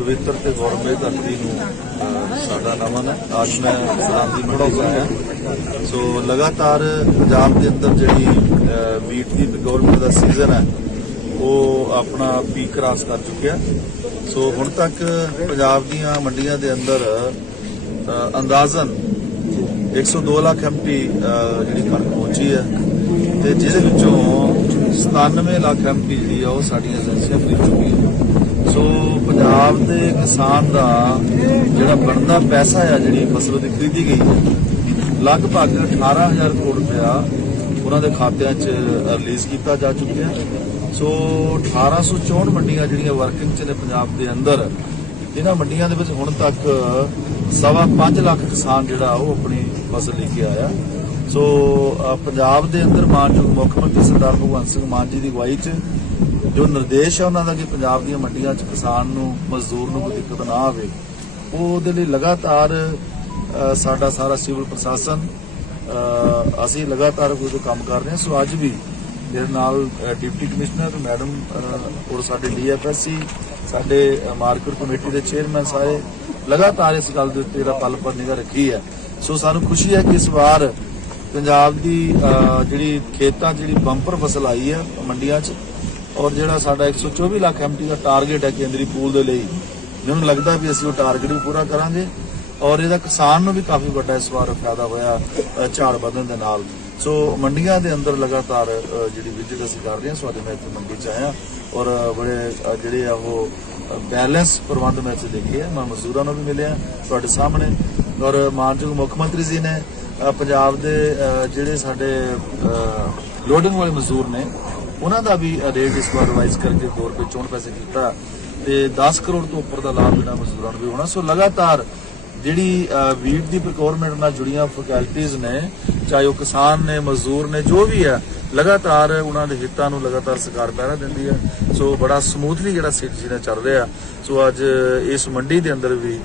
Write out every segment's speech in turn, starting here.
ਪਵਿੱਤਰ ਤੇ ਗੌਰਵਮਈ ਧਰਤੀ ਨੂੰ ਸਾਡਾ ਨਮਨ ਹੈ। ਅੱਜ ਮੈਂ ਸਲਾਮ ਦੀ ਮੰਡੀ ਸੋ ਲਗਾਤਾਰ ਪੰਜਾਬ ਦੇ ਅੰਦਰ ਜਿਹੜੀ ਮੀਟ ਦੀ ਗਵਰਨਮੈਂਟ ਦਾ ਸੀਜ਼ਨ ਹੈ ਉਹ ਆਪਣਾ ਪੀਕ ਕ੍ਰਾਸ ਕਰ ਚੁੱਕਿਆ ਸੋ ਹੁਣ ਤੱਕ ਪੰਜਾਬ ਦੀਆਂ ਮੰਡੀਆਂ ਦੇ ਅੰਦਰ ਅਹ, ਅੰਦਾਜ਼ਨ 102 ਲੱਖ ਐਮਟੀ ਜਿਹੜੀ ਕਣਕ ਪਹੁੰਚੀ ਹੈ। ਤੇ ਜਿਹਦੇ ਵਿੱਚੋਂ 97 ਲੱਖ ਐਮਟੀ ਜਿਹੜੀ ਆ ਉਹ ਸਾਡੀਆਂ ਏਜੰਸੀਆਂ ਖਰੀਦ ਚੁੱਕੀਆਂ। ਸੋ ਪੰਜਾਬ ਦੇ ਕਿਸਾਨ ਦਾ ਜਿਹੜਾ ਬਣਦਾ ਪੈਸਾ ਆ, ਜਿਹੜੀ ਫਸਲ ਦੀ ਖਰੀਦੀ ਗਈ ਹੈ, ਲਗਭਗ 18000 ਕਰੋੜ ਰੁਪਇਆ ਉਹਨਾਂ ਦੇ ਖਾਤਿਆਂ 'ਚ ਰਿਲੀਜ਼ ਕੀਤਾ ਜਾ ਚੁੱਕਿਆ ਸੋ 1864 ਮੰਡੀਆਂ ਜਿਹੜੀਆਂ ਵਰਕਿੰਗ 'ਚ ਨੇ ਪੰਜਾਬ ਦੇ ਅੰਦਰ, ਇਹਨਾਂ ਮੰਡੀਆਂ ਦੇ ਵਿੱਚ ਹੁਣ ਤੱਕ ਸਵਾ 5 ਲੱਖ ਕਿਸਾਨ ਜਿਹੜਾ ਉਹ ਆਪਣੀ ਫਸਲ ਲੈ ਕੇ ਆਇਆ। ਸੋ ਪੰਜਾਬ ਦੇ ਅੰਦਰ ਮਾਨਯੋਗ ਮੁੱਖ ਮੰਤਰੀ ਸਰਦਾਰ ਭਗਵੰਤ ਸਿੰਘ ਮਾਨ ਜੀ ਦੀ ਅਗਵਾਈ 'ਚ ਜੋ ਨਿਰਦੇਸ਼ ਹੈ ਉਹਨਾਂ ਦਾ ਕਿ ਪੰਜਾਬ ਦੀਆਂ ਮੰਡੀਆਂ 'ਚ ਕਿਸਾਨ ਨੂੰ ਮਜ਼ਦੂਰ ਨੂੰ ਕੋਈ ਦਿੱਕਤ ਨਾ ਆਵੇ ਉਹ ਉਹਦੇ ਲਈ ਲਗਾਤਾਰ ਸਾਡਾ ਸਾਰਾ ਸਿਵਲ ਪ੍ਰਸ਼ਾਸਨ ਅਸੀਂ ਲਗਾਤਾਰ ਕੋਈ ਕੰਮ ਕਰ ਰਹੇ ਹਾਂ। ਸੋ ਅੱਜ ਵੀ ਮੇਰੇ ਨਾਲ ਡਿਪਟੀ ਕਮਿਸ਼ਨਰ ਮੈਡਮ ਔਰ ਸਾਡੇ ਡੀਐਫਐਸਸੀ ਸਾਡੇ ਅ, ਮਾਰਕੀਟ ਕਮੇਟੀ ਦੇ ਚੇਅਰਮੈਨ ਸਾਰੇ ਲਗਾਤਾਰ ਇਸ ਗੱਲ ਦੇ ਉੱਤੇ ਜਿਹੜਾ ਪਲ ਪਰ ਨਿਗਾਹ ਰੱਖੀ ਹੈ। ਸੋ ਸਾਨੂੰ ਖੁਸ਼ੀ ਹੈ ਕਿ ਇਸ ਵਾਰ ਪੰਜਾਬ ਦੀ ਜਿਹੜੀ ਖੇਤਾਂ 'ਚ ਜਿਹੜੀ ਬੰਪਰ ਫਸਲ ਆਈ ਹੈ ਮੰਡੀਆਂ 'ਚ ਔਰ ਜਿਹੜਾ ਸਾਡਾ 124 ਲੱਖ ਐਮਟੀ ਦਾ ਟਾਰਗੇਟ ਹੈ ਕੇਂਦਰੀ ਪੂਲ ਦੇ ਲਈ, ਮੈਨੂੰ ਲੱਗਦਾ ਵੀ ਅਸੀਂ ਉਹ ਟਾਰਗੇਟ ਵੀ ਪੂਰਾ ਕਰਾਂਗੇ ਔਰ ਇਹਦਾ ਕਿਸਾਨ ਨੂੰ ਵੀ ਕਾਫੀ ਵੱਡਾ ਇਸ ਵਾਰ ਫਾਇਦਾ ਹੋਇਆ ਝਾੜ ਵਧਣ ਦੇ ਨਾਲ। ਸੋ ਮੰਡੀਆਂ ਦੇ ਅੰਦਰ ਲਗਾਤਾਰ ਜਿਹੜੀ ਵਿਜ਼ਿਟ ਅਸੀਂ ਕਰ ਰਹੇ ਹਾਂ ਸੋ ਅੱਜ ਮੈਂ ਇੱਥੇ ਮੰਡੀ 'ਚ ਆਇਆ ਔਰ ਬੜੇ ਜਿਹੜੇ ਆ ਉਹ ਬੈਲੈਂਸ ਪ੍ਰਬੰਧ ਮੈਂ ਇੱਥੇ ਦੇਖੇ ਆ, ਮੈਂ ਮਜ਼ਦੂਰਾਂ ਨੂੰ ਵੀ ਮਿਲਿਆ, ਤੁਹਾਡੇ ਸਾਹਮਣੇ ਔਰ ਮਾਨਯੋਗ ਮੁੱਖ ਮੰਤਰੀ ਜੀ ਨੇ ਪੰਜਾਬ ਦੇ ਜਿਹੜੇ ਸਾਡੇ ਲੋਡਿੰਗ ਵਾਲੇ ਮਜ਼ਦੂਰ ਨੇ ਉਹਨਾਂ ਦਾ ਵੀ ਰੇਟ ਇਸ ਵਾਰ ਰਿਵਾਈਜ਼ ਕਰਕੇ 2 ਰੁਪਏ 64 ਪੈਸੇ ਕੀਤਾ ਤੇ 10 ਕਰੋੜ ਤੋਂ ਉੱਪਰ ਦਾ ਲਾਭ ਇਹਨਾਂ ਮਜ਼ਦੂਰਾਂ ਨੂੰ ਵੀ ਹੋਣਾ। ਸੋ ਲਗਾਤਾਰ ਜਿਹੜੀ ਵੀਟ ਦੀ ਪ੍ਰੋਕਿਉਰਮੈਂਟ ਨਾਲ ਜੁੜੀਆਂ ਫੈਕਲਟੀਆਂ ਨੇ ਚਾਹੇ ਉਹ ਕਿਸਾਨ ਨੇ ਮਜ਼ਦੂਰ ਨੇ ਜੋ ਵੀ ਹੈ ਲਗਾਤਾਰ ਉਹਨਾਂ ਦੇ ਹਿੱਤਾਂ ਨੂੰ ਲਗਾਤਾਰ ਸਰਕਾਰ ਪਹਿਰਾ ਦਿੰਦੀ ਹੈ। ਸੋ ਬੜਾ ਸਮੂਥਲੀ ਜਿਹੜਾ ਸਿਲਸਿਲਾ ਚੱਲ ਰਿਹਾ। ਸੋ ਅੱਜ ਇਸ ਮੰਡੀ ਦੇ ਅੰਦਰ ਵੀ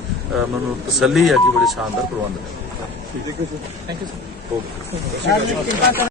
ਮੈਨੂੰ ਤਸੱਲੀ ਹੈ ਕਿ ਬੜੇ ਸ਼ਾਨਦਾਰ ਪ੍ਰਬੰਧ ਨੇ। Thank you sir okay